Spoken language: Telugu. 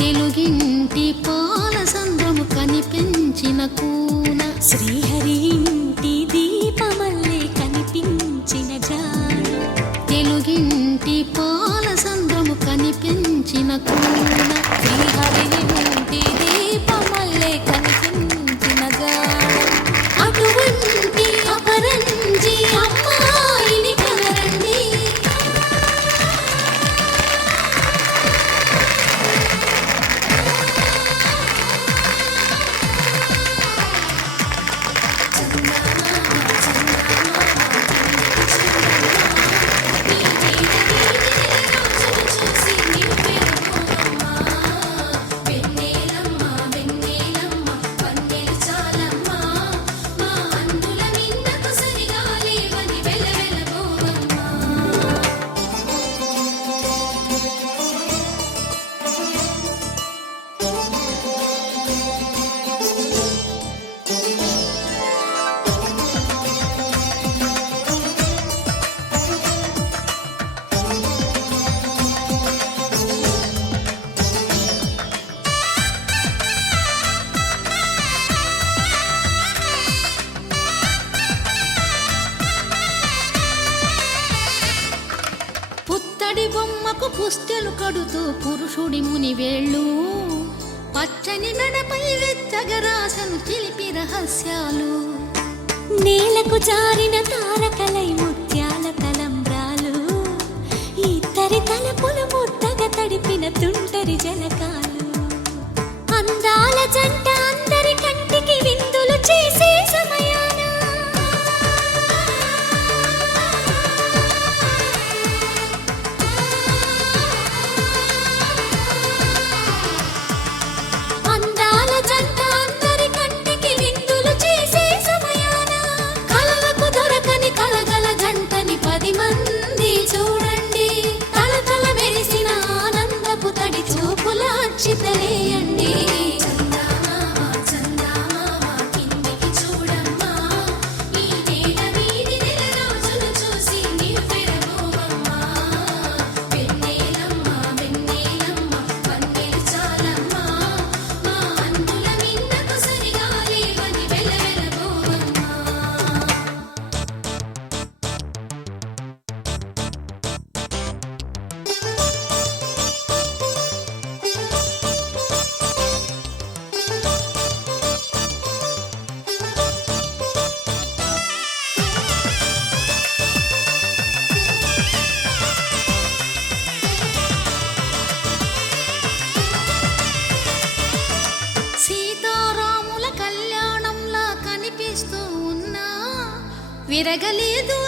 తెలుగింటి పాలసంద్రము కనిపించిన కూన శ్రీహరి ఇంటి దీపమల్లే కనిపించిన జాడ తెలుగింటి పాలసంద్రము కనిపించిన కూన శ్రీహరి ఇంటి దీపమల్లే కనిపించిన జాడ అటువంటి అపరంజి అమ్మాయిని కనరండి పుత్తడి బొమ్మకు పుస్తెలు కడుతూ పురుషుడి ముని వేళ్ళు పచ్చని మెడపై వెచ్చగరాసను చిలిపి రహస్యాలు నేలకు జారిన తారకలై ముత్యాల తలంబ్రాలు ఇద్దరి తలపులు ముద్దగా తడిపిన తుంటరి జలకాలు అందాల జంట అందరి కంటికి విందులు చేసే సమయాన అందాల జంట అందరి కంటికి విందులు చేసే సమయాన కలలకు దొరకని కలగల జంటని 10 మంది చూడండి తలతల మెరిసిన ఆనందపు తడి చూపుల అక్షితలేయండి సీతారాముల కళ్యాణంలా కనిపిస్తూ ఉన్నా విరగలేదు